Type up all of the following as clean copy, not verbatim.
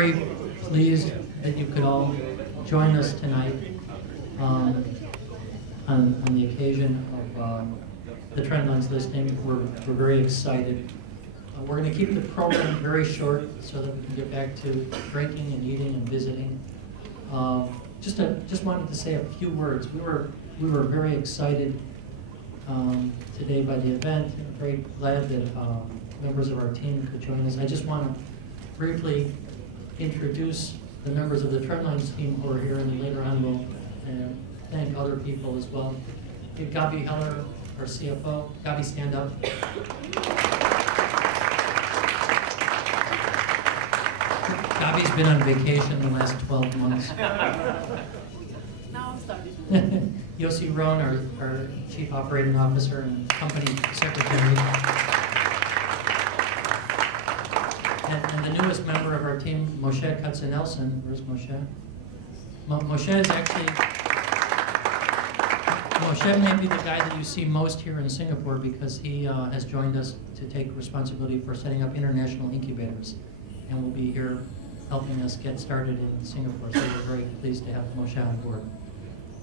Very pleased that you could all join us tonight on the occasion of the Trendlines listing. We're very excited. We're going to keep the program very short so that we can get back to drinking and eating and visiting. Just wanted to say a few words. We were very excited today by the event, and very glad that members of our team could join us. I just want to briefly introduce the members of the Trendlines team who are here, and later on we'll thank other people as well. We have Gabi Heller, our CFO. Gabi, stand up. Gabi's been on vacation the last 12 months. Now I'm starting. Yossi Rohn, our Chief Operating Officer and Company Secretary. And the newest member of our team, Moshe Katzenelson. Where's Moshe? Moshe is actually, Moshe may be the guy that you see most here in Singapore because he has joined us to take responsibility for setting up international incubators, and will be here helping us get started in Singapore. So we're very pleased to have Moshe on board.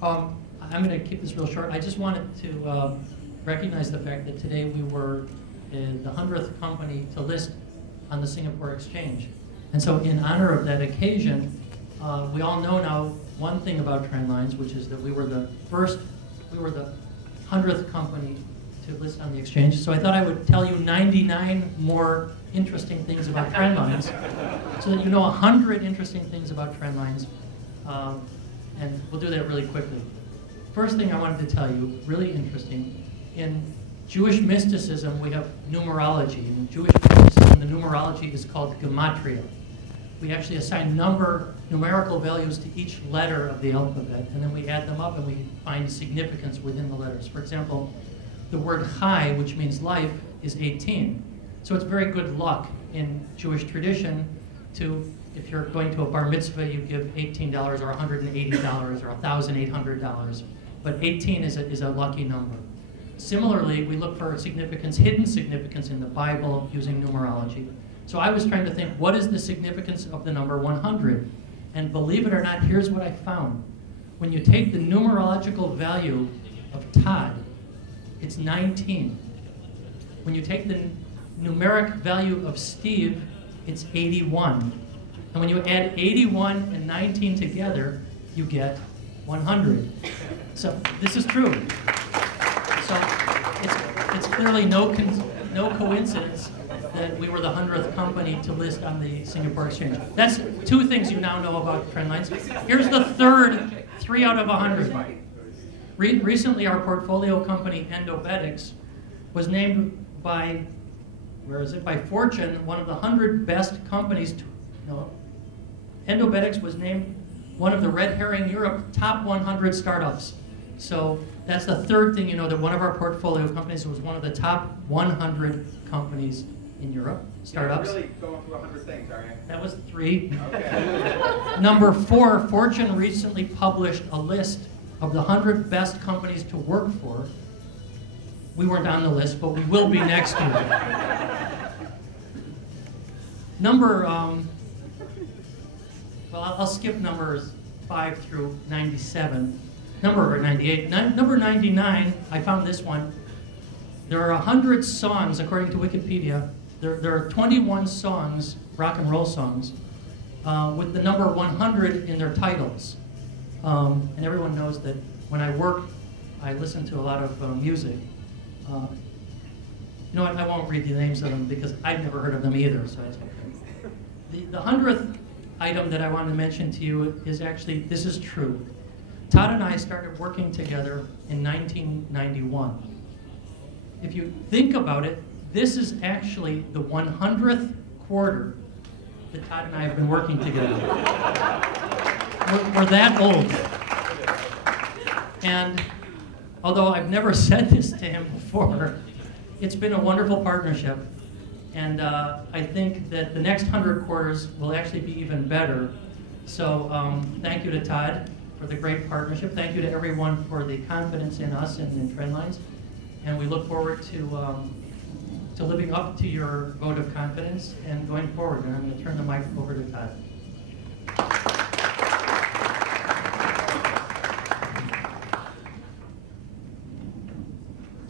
I'm going to keep this real short. I just wanted to recognize the fact that today we were the 100th company to list on the Singapore Exchange. And so in honor of that occasion, we all know now one thing about Trendlines, which is that we were the 100th company to list on the exchange. So I thought I would tell you 99 more interesting things about Trendlines, so that you know 100 interesting things about Trendlines. And we'll do that really quickly. First thing I wanted to tell you, really interesting, in Jewish mysticism we have numerology. In Jewish mysticism the numerology is called gematria. We actually assign numerical values to each letter of the alphabet, and then we add them up and we find significance within the letters. For example, the word chai, which means life, is 18. So it's very good luck in Jewish tradition to, if you're going to a bar mitzvah, you give $18 or $180 or $1,800. But 18 is a lucky number. Similarly, we look for significance, hidden significance in the Bible using numerology. So I was trying to think, what is the significance of the number 100? And believe it or not, here's what I found. When you take the numerological value of Todd, it's 19. When you take the numeric value of Steve, it's 81. And when you add 81 and 19 together, you get 100. So this is true. So it's clearly no coincidence that we were the 100th company to list on the Singapore Exchange. That's two things you now know about Trendlines. Here's the third, 3 out of 100. Recently, our portfolio company, Endobetics, was named by, by Fortune, one of the 100 best companies to, Endobetics was named one of the Red Herring Europe top 100 startups. So that's the third thing you know, that one of our portfolio companies was one of the top 100 companies in Europe, startups. You're really going through 100 things, aren't you? That was 3. Okay. Number 4, Fortune recently published a list of the 100 best companies to work for. We weren't on the list, but we will be next year. Number, well, I'll skip numbers 5 through 97. Number 98. Number 99, I found this one. There are 100 songs, according to Wikipedia. There are 21 songs, rock and roll songs, with the number 100 in their titles. And everyone knows that when I work, I listen to a lot of music. You know what, I won't read the names of them because I've never heard of them either, so it's okay. The 100th item that I wanted to mention to you is actually, this is true. Todd and I started working together in 1991. If you think about it, this is actually the 100th quarter that Todd and I have been working together. We're that old. And although I've never said this to him before, it's been a wonderful partnership. And I think that the next 100 quarters will actually be even better. So thank you to Todd for the great partnership. Thank you to everyone for the confidence in us and in Trendlines. And we look forward to living up to your vote of confidence and going forward. And I'm going to turn the mic over to Todd.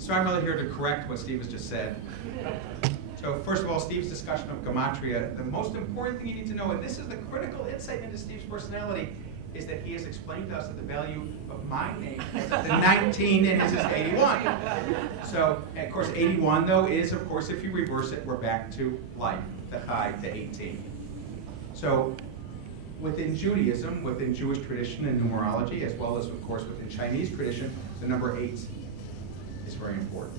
So I'm really here to correct what Steve has just said. So first of all, Steve's discussion of gematria, the most important thing you need to know, and this is the critical insight into Steve's personality, is that he has explained to us that the value of my name is the 19 and his is 81. So, of course, 81 though is, of course, if you reverse it, we're back to life, the high to 18. So, within Judaism, within Jewish tradition and numerology, as well as, of course, within Chinese tradition, the number 8 is very important.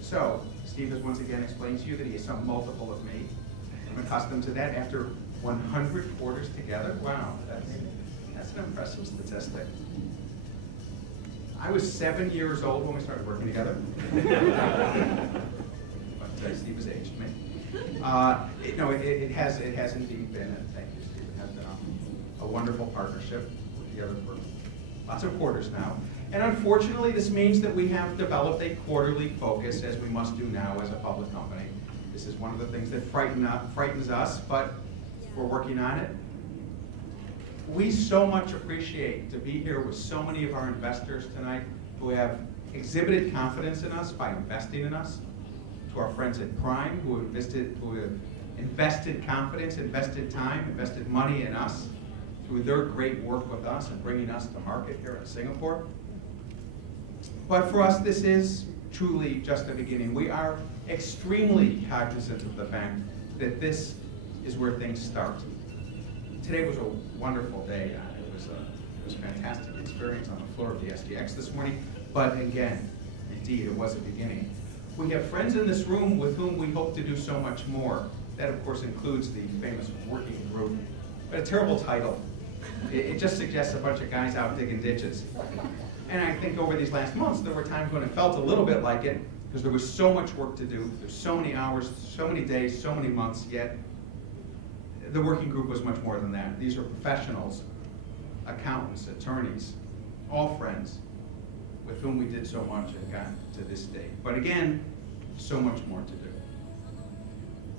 So, Steve has once again explained to you that he is some multiple of me. I'm accustomed to that. After 100 quarters together, wow, that's an impressive statistic. I was 7 years old when we started working together. But Steve has aged me. It has indeed been, and thank you, Steve, it has been a wonderful partnership. We're together for lots of quarters now. And unfortunately, this means that we have developed a quarterly focus, as we must do now as a public company. This is one of the things that frightens us, but we're working on it. We so much appreciate to be here with so many of our investors tonight who have exhibited confidence in us by investing in us. To our friends at Prime who have invested confidence, invested time, invested money in us through their great work with us and bringing us to market here in Singapore. But for us, this is truly just the beginning. We are extremely cognizant of the fact that this is where things start. Today was a wonderful day. It was a fantastic experience on the floor of the SDX this morning. But again, indeed, it was a beginning. We have friends in this room with whom we hope to do so much more. That, of course, includes the famous working group. But a terrible title. It just suggests a bunch of guys out digging ditches. And I think over these last months, there were times when it felt a little bit like it, because there was so much work to do. There's so many hours, so many days, so many months, yet the working group was much more than that. These are professionals, accountants, attorneys, all friends with whom we did so much and got to this day. But again, so much more to do.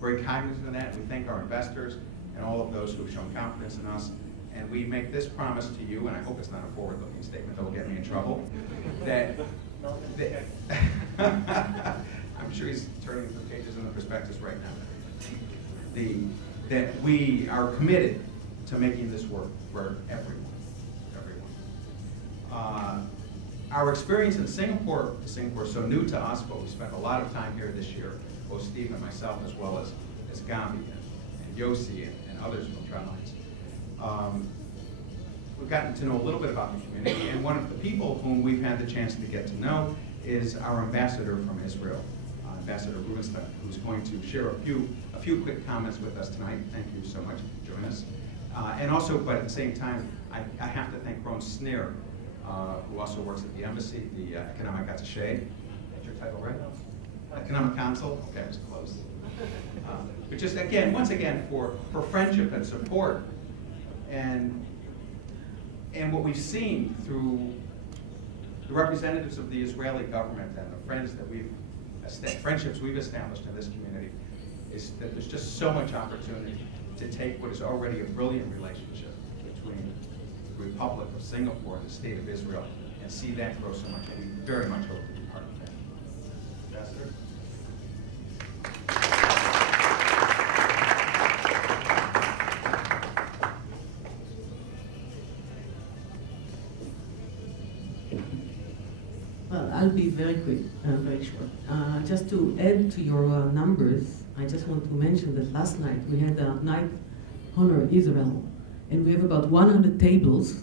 Very cognizant of that. We thank our investors and all of those who have shown confidence in us. And we make this promise to you, and I hope it's not a forward-looking statement that will get me in trouble, that I'm sure he's turning the pages in the prospectus right now. That we are committed to making this work for everyone. Our experience in Singapore is so new to us, but we spent a lot of time here this year, both Steve and myself, as well as Gambi and Yossi and others from TRENDLINES. We've gotten to know a little bit about the community, and one of the people whom we've had the chance to get to know is our ambassador from Israel, Ambassador Rubenstein, who's going to share a few quick comments with us tonight. Thank you so much for joining us. And also, but at the same time, I have to thank Ron Sneer, who also works at the embassy, the Economic Attaché. That's your title, right? Economic Council. Okay, I was close. But just again, once again, for friendship and support, and what we've seen through the representatives of the Israeli government and the friendships we've established in this community, is that there's just so much opportunity to take what is already a brilliant relationship between the Republic of Singapore and the State of Israel and see that grow so much. And we very much hope to be part of that. Ambassador? Well, I'll be very quick, very short. Just to add to your numbers, I just want to mention that last night we had a night honor Israel, and we have about 100 tables,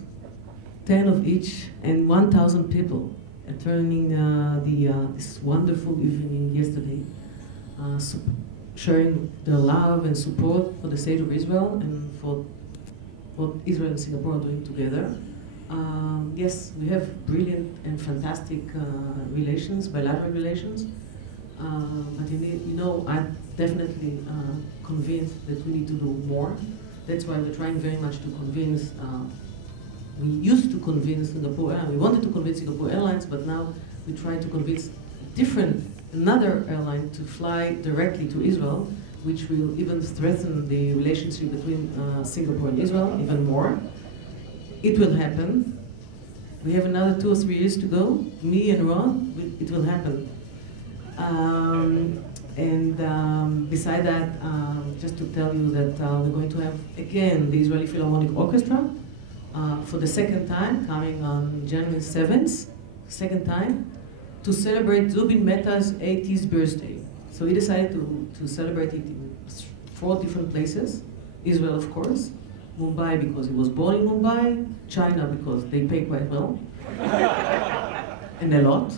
10 of each, and 1,000 people attending this wonderful evening yesterday, sharing their love and support for the state of Israel and for what Israel and Singapore are doing together. Yes, we have brilliant and fantastic relations, bilateral relations, but I'm definitely convinced that we need to do more. That's why we're trying very much to convince, we used to convince Singapore Airlines, we wanted to convince Singapore Airlines, but now we try to convince another airline to fly directly to Israel, which will even strengthen the relationship between Singapore and Israel even more. It will happen, We have another 2 or 3 years to go. Me and Ron, it will happen. Beside that, just to tell you that we're going to have, again, the Israeli Philharmonic Orchestra for the second time, coming on January 7th, second time, to celebrate Zubin Mehta's 80th birthday. So we decided to celebrate it in 4 different places. Israel, of course. Mumbai, because he was born in Mumbai. China, because they pay quite well. And a lot.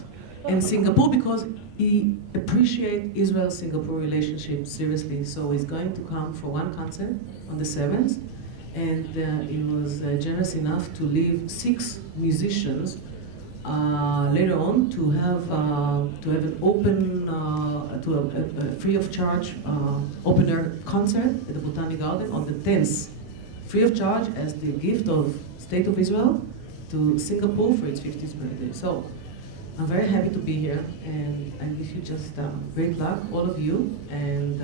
And Singapore, because he appreciates Israel-Singapore relationship seriously. So he's going to come for 1 concert on the 7th. And he was generous enough to leave 6 musicians later on to have an open, a free of charge open air concert at the Botanic Garden on the 10th, free of charge as the gift of State of Israel to Singapore for its 50th birthday. So I'm very happy to be here, and I wish you just great luck, all of you. And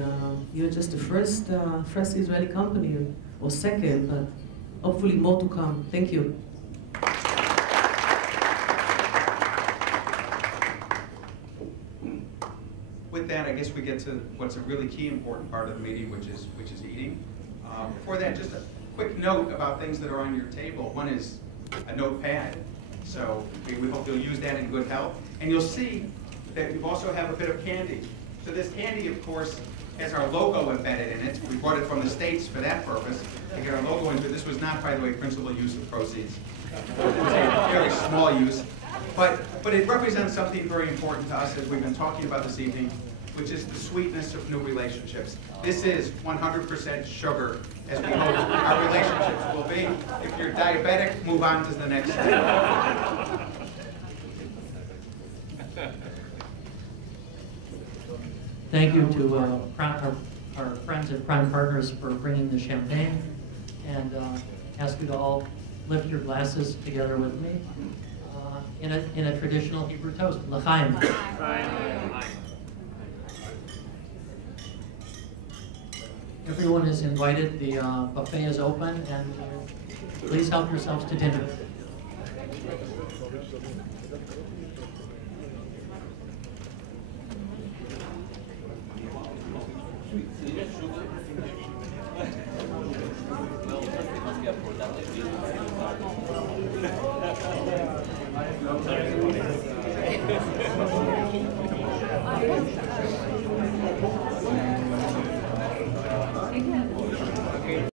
you're just the first Israeli company, or second, but hopefully more to come. Thank you. With that, I guess we get to what's a really key important part of the meeting, which is eating. Before that, just a quick note about things that are on your table. One is a notepad, so we hope you'll use that in good health. And you'll see that we also have a bit of candy. So this candy, of course, has our logo embedded in it. We brought it from the States for that purpose, to get our logo into it. This was not, by the way, principal use of proceeds. It was a very small use. But it represents something very important to us, as we've been talking about this evening, which is the sweetness of new relationships. This is 100% sugar, as we hope our relationships will be. If you're diabetic, move on to the next step. Thank you to our friends at Prime Partners for bringing the champagne, and ask you to all lift your glasses together with me in a traditional Hebrew toast, l'chaim. Everyone is invited. The buffet is open, and please help yourselves to dinner. Sugar.